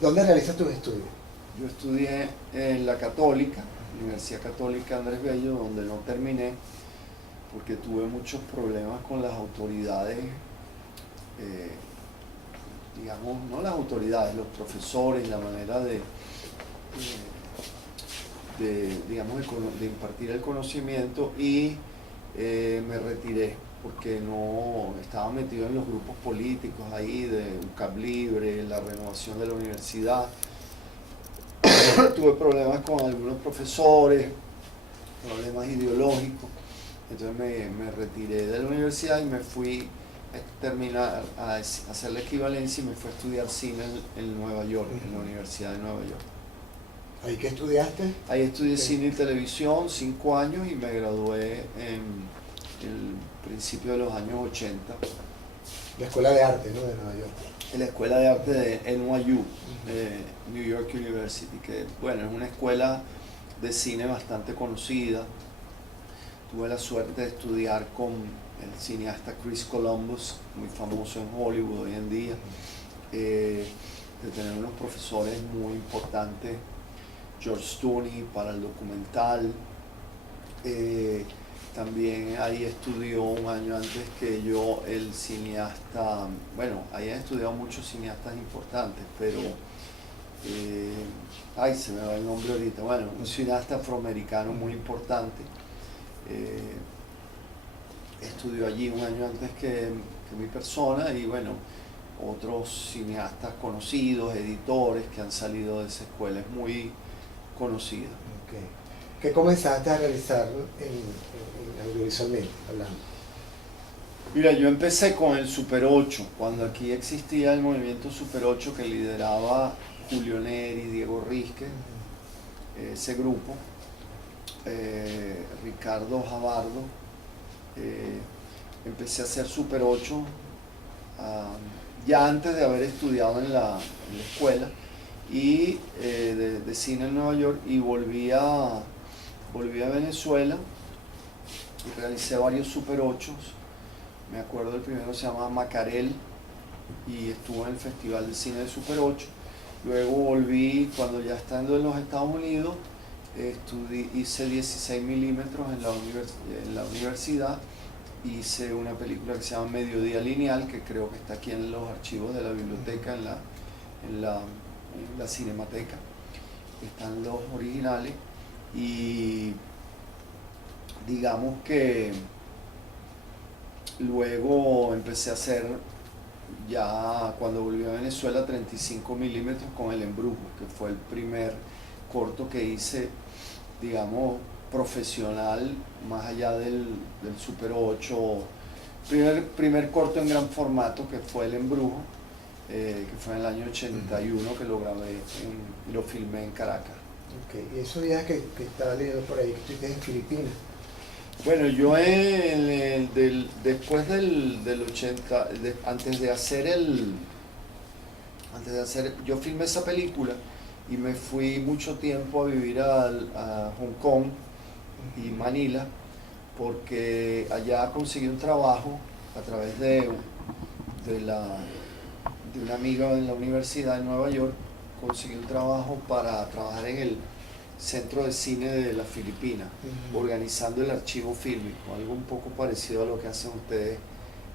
¿Dónde realizas tus estudios? Yo estudié en la Católica, Universidad Católica Andrés Bello, donde no terminé porque tuve muchos problemas con las autoridades, digamos, no las autoridades, los profesores, la manera digamos, de impartir el conocimiento y me retiré porque no estaba metido en los grupos políticos ahí de UCAP Libre, la renovación de la universidad. Tuve problemas con algunos profesores, problemas ideológicos, entonces me retiré de la universidad y me fui a terminar, a hacer la equivalencia y me fui a estudiar cine en Nueva York, en la Universidad de Nueva York. ¿Ahí qué estudiaste? Ahí estudié ¿Qué? cine y televisión 5 años y me gradué en el principio de los años 80 La Escuela de Arte, ¿no? De Nueva York. en la Escuela de Arte de NYU, New York University, que bueno, es una escuela de cine bastante conocida. Tuve la suerte de estudiar con el cineasta Chris Columbus, muy famoso en Hollywood hoy en día, de tener unos profesores muy importantes, George Stoney para el documental. También ahí estudió un año antes que yo el cineasta, bueno, ahí he estudiado muchos cineastas importantes, pero ay, se me va el nombre ahorita, bueno, un cineasta afroamericano muy importante. Estudió allí un año antes que mi persona y bueno, otros cineastas conocidos, editores que han salido de esa escuela, es muy conocida. Okay. ¿Qué comenzaste a realizar audiovisualmente hablando? Mira, yo empecé con el Super 8, cuando aquí existía el movimiento Super 8 que lideraba Julio Neri, Diego Risque, ese grupo, Ricardo Jabardo. Empecé a hacer Super 8 ya antes de haber estudiado en la escuela y de cine en Nueva York, y volví a Venezuela y realicé varios Super 8. Me acuerdo el primero se llamaba Macarel y estuvo en el Festival de Cine de Super 8. Luego volví, cuando ya estando en los Estados Unidos, hice 16 milímetros en la universidad. Hice una película que se llama Mediodía Lineal, que creo que está aquí en los archivos de la biblioteca, en la Cinemateca. Están los originales. Y digamos que luego empecé a hacer, ya cuando volví a Venezuela, 35 milímetros con El Embrujo, que fue el primer corto que hice, digamos, profesional, más allá del Super 8. Primer corto en gran formato, que fue El Embrujo, que fue en el año 81, que lo grabé y lo filmé en Caracas. Okay. Y esos días que estaba leyendo por ahí, que estuviste en Filipinas. Bueno, yo después del 80, antes de hacer, yo filmé esa película y me fui mucho tiempo a vivir a Hong Kong y Manila, porque allá conseguí un trabajo a través de una amiga en la universidad de Nueva York. Conseguí un trabajo para trabajar en el Centro de Cine de las Filipinas, organizando el archivo fílmico, algo un poco parecido a lo que hacen ustedes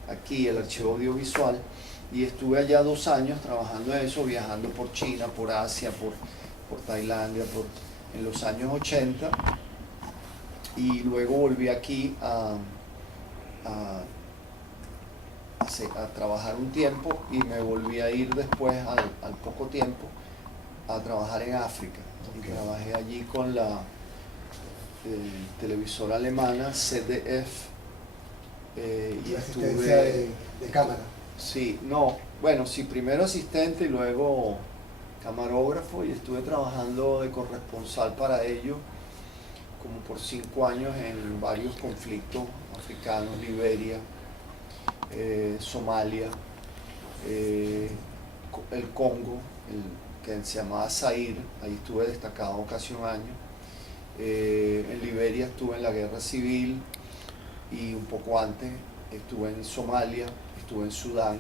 aquí, el archivo audiovisual. Y estuve allá 2 años trabajando en eso, viajando por China, por Asia, por Tailandia, en los años 80. Y luego volví aquí a trabajar un tiempo y me volví a ir después, al poco tiempo, a trabajar en África. Okay. Y trabajé allí con la televisora alemana ZDF. Y estuve de cámara. Sí, no, bueno, sí, primero asistente y luego camarógrafo, y estuve trabajando de corresponsal para ellos como por 5 años en varios conflictos africanos, Liberia, Somalia, el Congo, que se llamaba Zaire, ahí estuve destacado casi un año. En Liberia estuve en la guerra civil y un poco antes estuve en Somalia, estuve en Sudán.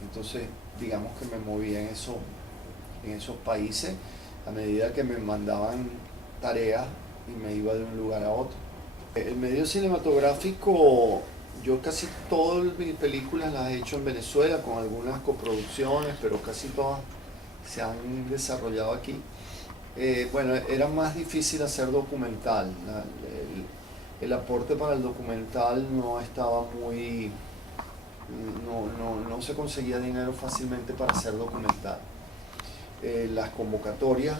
Entonces digamos que me moví en eso, en esos países a medida que me mandaban tareas y me iba de un lugar a otro. El medio cinematográfico, yo casi todas mis películas las he hecho en Venezuela con algunas coproducciones, pero casi todas se han desarrollado aquí. Bueno, era más difícil hacer documental. El aporte para el documental no estaba muy... No se conseguía dinero fácilmente para hacer documental. Las convocatorias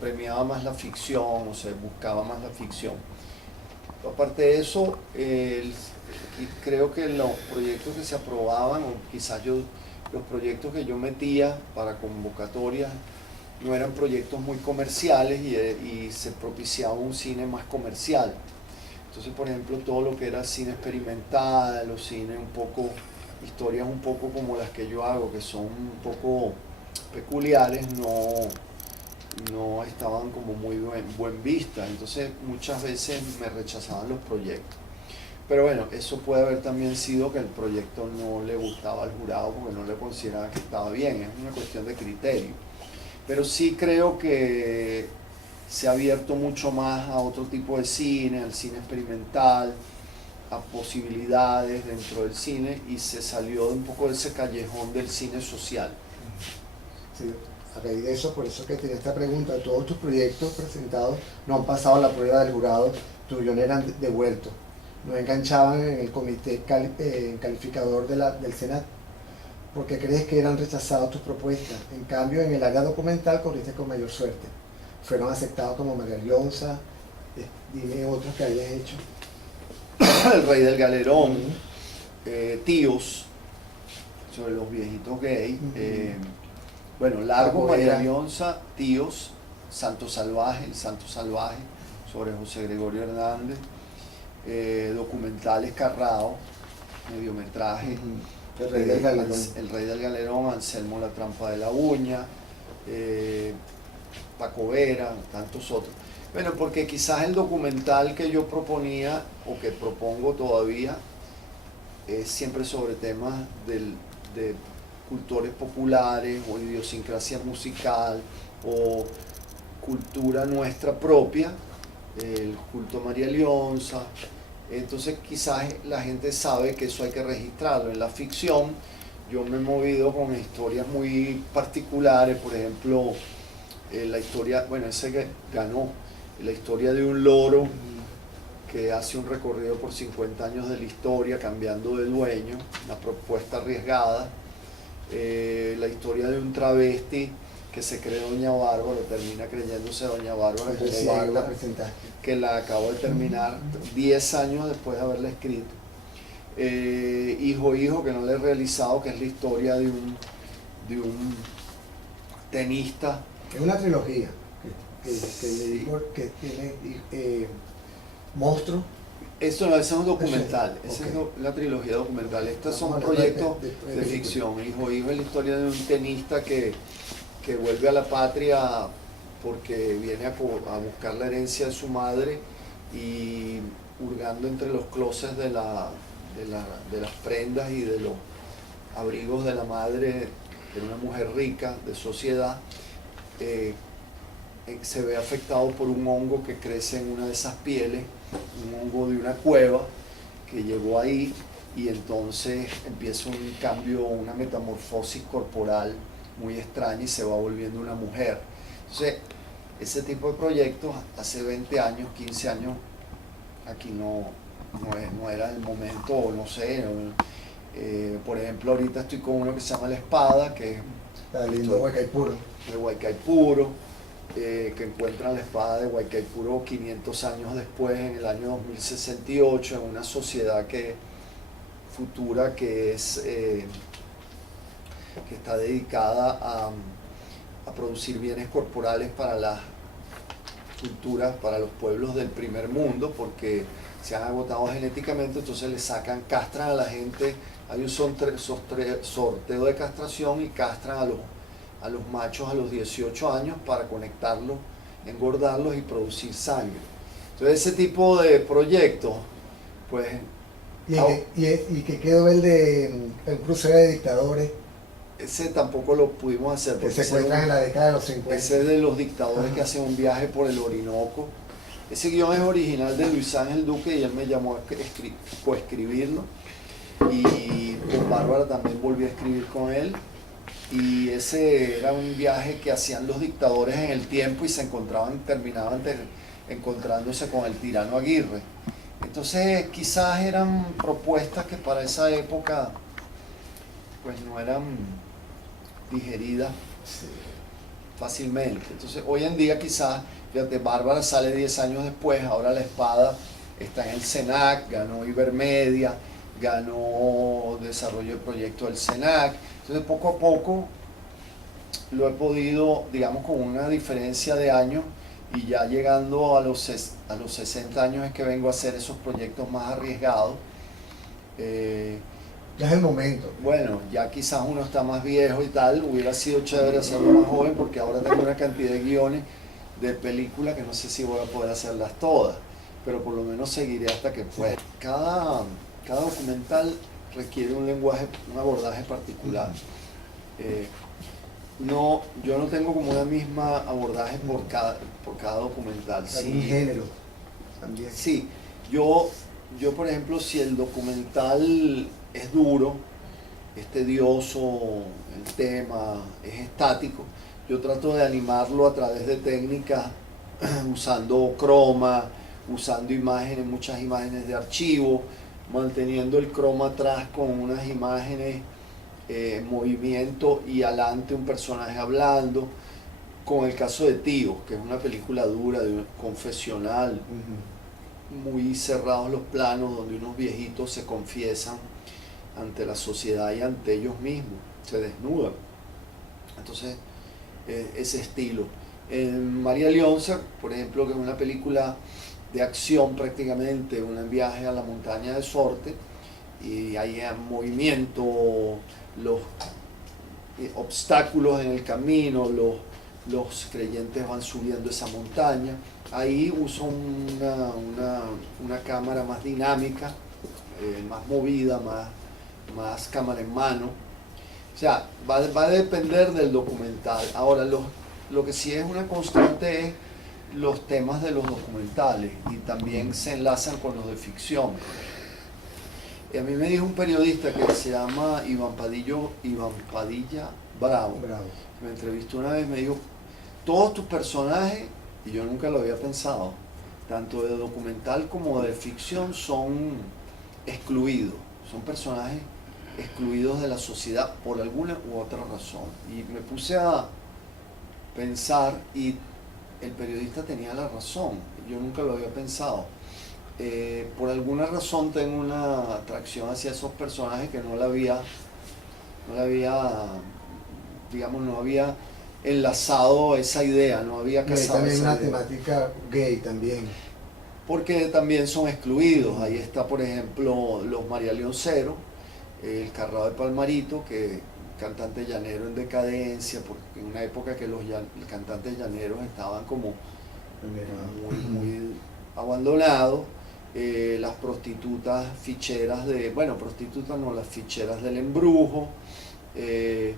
premiaba más la ficción, o se buscaba más la ficción. Aparte de eso, y creo que los proyectos que se aprobaban, o quizás los proyectos que yo metía para convocatorias, no eran proyectos muy comerciales y se propiciaba un cine más comercial. Entonces, por ejemplo, todo lo que era cine experimental o cine un poco, historias un poco como las que yo hago, que son un poco peculiares, no estaban como muy buen vista. Entonces, muchas veces me rechazaban los proyectos. Pero bueno, eso puede haber también sido que el proyecto no le gustaba al jurado porque no le consideraba que estaba bien. Es una cuestión de criterio. Pero sí creo que se ha abierto mucho más a otro tipo de cine, al cine experimental, a posibilidades dentro del cine, y se salió un poco de ese callejón del cine social. Sí, a raíz de eso, por eso que tenía esta pregunta, todos tus proyectos presentados no han pasado la prueba del jurado, tuyos no eran devueltos, no enganchaban en el comité calificador del Senado, porque crees que eran rechazadas tus propuestas. En cambio, en el área documental corriste con mayor suerte. Fueron aceptados como María Leonza, dime otros que hayas hecho. El Rey del Galerón, Tíos, sobre los viejitos gay, bueno, Largo, María Leonza, Tíos, Santo Salvaje, El Santo Salvaje, sobre José Gregorio Hernández, documentales Carrao, mediometraje, El Rey del Galerón. El Rey del Galerón, Anselmo la Trampa de la Uña, Paco Vera, tantos otros. Bueno, porque quizás el documental que yo proponía, o que propongo todavía, es siempre sobre temas de cultores populares, o idiosincrasia musical, o cultura nuestra propia, el culto a María Leonza. Entonces quizás la gente sabe que eso hay que registrarlo. En la ficción yo me he movido con historias muy particulares, por ejemplo, la historia, bueno, ese que ganó, la historia de un loro que hace un recorrido por 50 años de la historia, cambiando de dueño, una propuesta arriesgada. La historia de un travesti que se cree Doña Bárbara, termina creyéndose Doña Bárbara, que la acabo de terminar 10 años después de haberla escrito. Hijo, que no le he realizado, que es la historia de un tenista. Es una trilogía Sí. que tiene Monstruo. Eso no, ese es un documental, Eso es, esa okay. es la trilogía documental. Estos son Vamos a proyectos de de ficción. Hijo es la historia de un tenista que vuelve a la patria porque viene a buscar la herencia de su madre, y hurgando entre los closets de las prendas y de los abrigos de la madre, de una mujer rica, de sociedad, se ve afectado por un hongo que crece en una de esas pieles, un hongo de una cueva que llegó ahí, y entonces empieza un cambio, una metamorfosis corporal muy extraña, y se va volviendo una mujer. Entonces, ese tipo de proyectos hace 20 años, 15 años, aquí no era el momento, o no sé. Por ejemplo, ahorita estoy con uno que se llama La Espada, que Está lindo Huaycaipuro. de Huaycaipuro, que encuentra la espada de Huaycaipuro 500 años después, en el año 2068, en una sociedad futura que está dedicada a producir bienes corporales para las culturas, para los pueblos del primer mundo, porque se han agotado genéticamente. Entonces le castran a la gente, hay un sorteo de castración, y castran a los machos a los 18 años para conectarlos, engordarlos y producir sangre. Entonces ese tipo de proyectos, pues... ¿Y que quedó el de El crucero de dictadores? ese tampoco lo pudimos hacer. Que se encuentran en la década de los 50. Ese es de los dictadores que hacen un viaje por el Orinoco. Ese guión es original de Luis Ángel Duque y él me llamó a coescribirlo. Y con Bárbara también volví a escribir con él. Y ese era un viaje que hacían los dictadores en el tiempo y terminaban encontrándose con el tirano Aguirre. Entonces quizás eran propuestas que para esa época pues no eran digeridas fácilmente. Entonces hoy en día quizás, fíjate, Bárbara sale 10 años después, ahora La Espada está en el SENAC, ganó Ibermedia, ganó desarrollo de proyecto del SENAC. Entonces poco a poco lo he podido, digamos, con una diferencia de años, y ya llegando a los 60 años es que vengo a hacer esos proyectos más arriesgados. Ya es el momento. Bueno, ya quizás uno está más viejo y tal, hubiera sido chévere hacerlo más joven, porque ahora tengo una cantidad de guiones de películas que no sé si voy a poder hacerlas todas, pero por lo menos seguiré hasta que pueda. Cada documental requiere un lenguaje, un abordaje particular. Yo no tengo como una misma abordaje por cada documental. ¿Algún género también? Sí, yo por ejemplo, si el documental es duro, es tedioso, el tema es estático, yo trato de animarlo a través de técnicas usando croma, usando imágenes, muchas imágenes de archivo, manteniendo el croma atrás con unas imágenes en movimiento y adelante un personaje hablando, con el caso de Tío, que es una película dura, de un confesional, muy cerrados los planos, donde unos viejitos se confiesan ante la sociedad y ante ellos mismos, se desnudan. Entonces, ese estilo. En María Leonza, por ejemplo, que es una película de acción prácticamente, un viaje a la montaña de Sorte, y hay movimiento, los obstáculos en el camino, los creyentes van subiendo esa montaña. Ahí uso una cámara más dinámica, más movida, más cámara en mano. O sea, va a depender del documental. Ahora, lo que sí es una constante es los temas de los documentales, y también se enlazan con los de ficción. Y a mí me dijo un periodista que se llama Iván Padilla Bravo. Me entrevistó una vez, me dijo: todos tus personajes, y yo nunca lo había pensado, tanto de documental como de ficción, son excluidos, son personajes excluidos de la sociedad por alguna u otra razón. Y me puse a pensar, y el periodista tenía la razón, yo nunca lo había pensado. Por alguna razón tengo una atracción hacia esos personajes que no la había, digamos, no había enlazado esa idea, no había casado también esa una idea. temática gay también. Porque también son excluidos. Ahí está, por ejemplo, los María Leonceros, el Carrao de Palmarito, que cantante llanero en decadencia, porque en una época que los cantantes llaneros estaban como muy abandonados. Las prostitutas ficheras prostitutas no, las ficheras del embrujo, el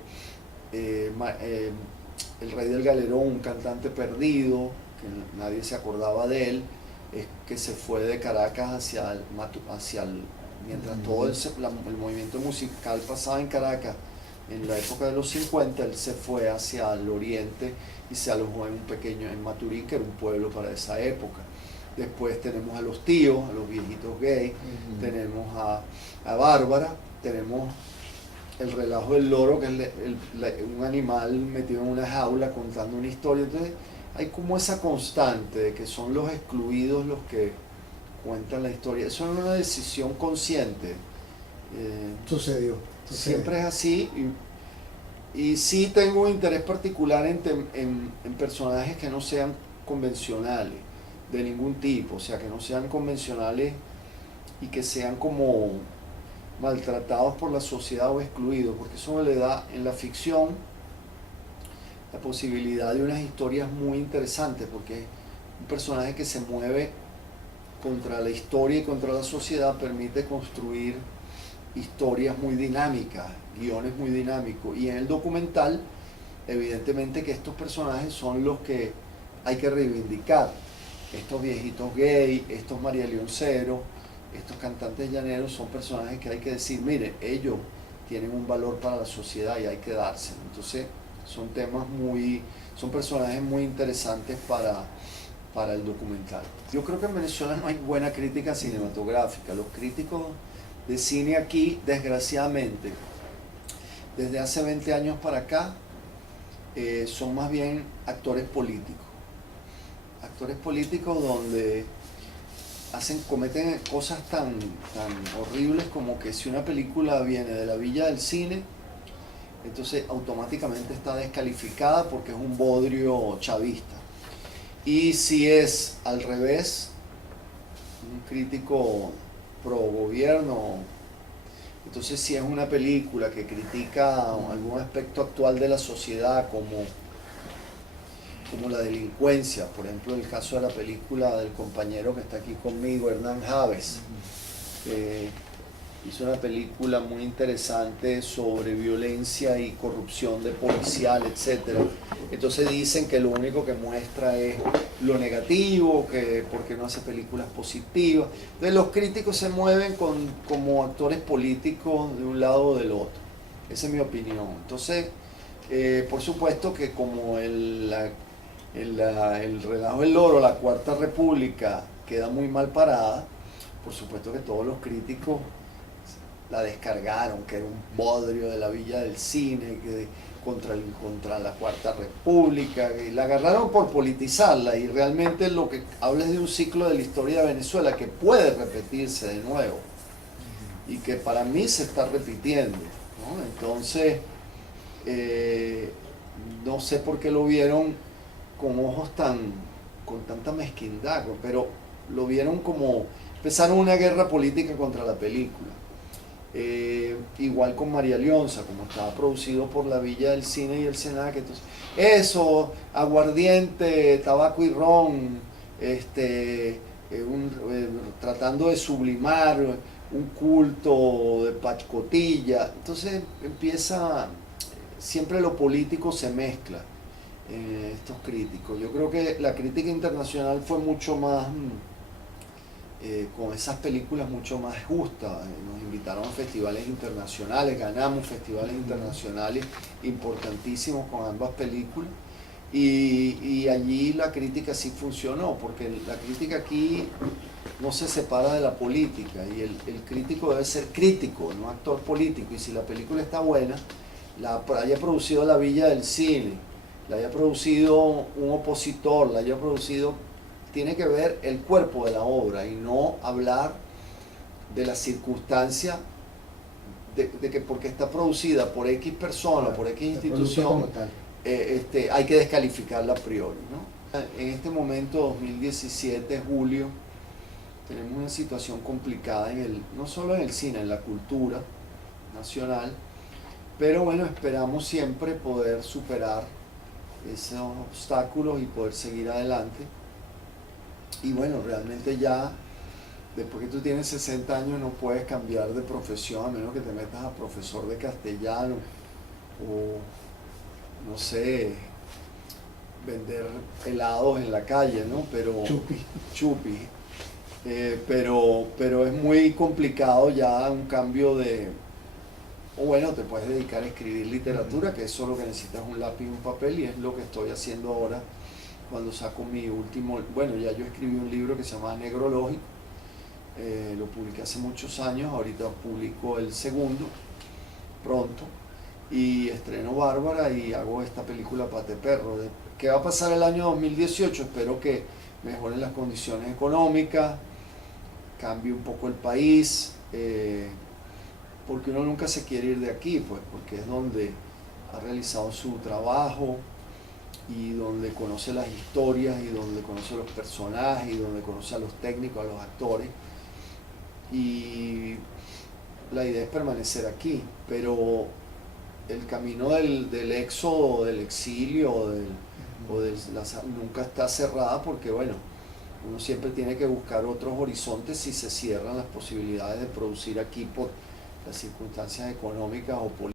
Rey del Galerón, un cantante perdido, que nadie se acordaba de él, que se fue de Caracas mientras todo el movimiento musical pasaba en Caracas, en la época de los 50, él se fue hacia el oriente y se alojó en Maturín, que era un pueblo para esa época. Después tenemos a los tíos, a los viejitos gays, tenemos a Bárbara, tenemos el relajo del loro, que es un animal metido en una jaula contando una historia. Entonces hay como esa constante de que son los excluidos los que cuentan la historia. Eso es una decisión consciente. Sucedió. Siempre es así, y sí tengo un interés particular en personajes que no sean convencionales, de ningún tipo, o sea, que no sean convencionales y que sean como maltratados por la sociedad o excluidos, porque eso le da en la ficción la posibilidad de unas historias muy interesantes, porque un personaje que se mueve contra la historia y contra la sociedad permite construir historias muy dinámicas, guiones muy dinámicos. Y en el documental, evidentemente que estos personajes son los que hay que reivindicar. Estos viejitos gay, estos María Leonceros, estos cantantes llaneros son personajes que hay que decir, mire, ellos tienen un valor para la sociedad y hay que dárselo. Entonces son son personajes muy interesantes para el documental. Yo creo que en Venezuela no hay buena crítica cinematográfica. Los críticos de cine aquí, desgraciadamente, desde hace 20 años para acá, son más bien actores políticos. Actores políticos donde cometen cosas tan horribles como que si una película viene de la villa del cine, entonces automáticamente está descalificada porque es un bodrio chavista. Y si es al revés, un crítico pro gobierno, entonces si es una película que critica algún aspecto actual de la sociedad como la delincuencia, por ejemplo el caso de la película del compañero que está aquí conmigo, Hernán Javes, hizo una película muy interesante sobre violencia y corrupción de policial, etc. Entonces dicen que lo único que muestra es lo negativo, que porque no hace películas positivas. Entonces los críticos se mueven como actores políticos de un lado o del otro. Esa es mi opinión. Entonces, por supuesto que como el relajo del loro, la Cuarta República, queda muy mal parada, por supuesto que todos los críticos la descargaron, que era un bodrio de la villa del cine, contra la Cuarta República, y la agarraron por politizarla, y realmente lo que habla es de un ciclo de la historia de Venezuela que puede repetirse de nuevo, y que para mí se está repitiendo, ¿no? Entonces, no sé por qué lo vieron con ojos con tanta mezquindad, pero lo vieron como, empezaron una guerra política contra la película. Igual con María Leonza, como estaba producido por la Villa del Cine y el Senac, entonces eso, aguardiente, tabaco y ron, tratando de sublimar un culto de pachcotilla, entonces siempre lo político se mezcla, estos críticos. Yo creo que la crítica internacional fue mucho más con esas películas mucho más justas. Nos invitaron a festivales internacionales, ganamos festivales internacionales importantísimos con ambas películas, y allí la crítica sí funcionó, porque la crítica aquí no se separa de la política, y el crítico debe ser crítico, no actor político, y si la película está buena, la haya producido la Villa del Cine, la haya producido un opositor, la haya producido, tiene que ver el cuerpo de la obra y no hablar de la circunstancia de que porque está producida por X persona, por X institución, hay que descalificarla a priori, ¿no? En este momento, 2017, julio, tenemos una situación complicada no solo en el cine, en la cultura nacional, pero bueno, esperamos siempre poder superar esos obstáculos y poder seguir adelante. Y bueno, realmente ya, después que tú tienes 60 años, no puedes cambiar de profesión, a menos que te metas a profesor de castellano o, no sé, vender helados en la calle, ¿no? Pero, chupi. Pero es muy complicado ya un cambio o bueno, te puedes dedicar a escribir literatura, que eso es lo que necesitas, un lápiz y un papel, y es lo que estoy haciendo ahora cuando saco mi último, bueno, ya yo escribí un libro que se llama Negrológico, lo publiqué hace muchos años, ahorita publico el segundo, pronto, y estreno Bárbara y hago esta película Pate Perro. ¿Qué va a pasar el año 2018? Espero que mejoren las condiciones económicas, cambie un poco el país, porque uno nunca se quiere ir de aquí, pues, porque es donde ha realizado su trabajo, y donde conoce las historias, y donde conoce los personajes, y donde conoce a los técnicos, a los actores, y la idea es permanecer aquí, pero el camino del éxodo, del exilio, nunca está cerrada, porque bueno, uno siempre tiene que buscar otros horizontes si se cierran las posibilidades de producir aquí las circunstancias económicas o políticas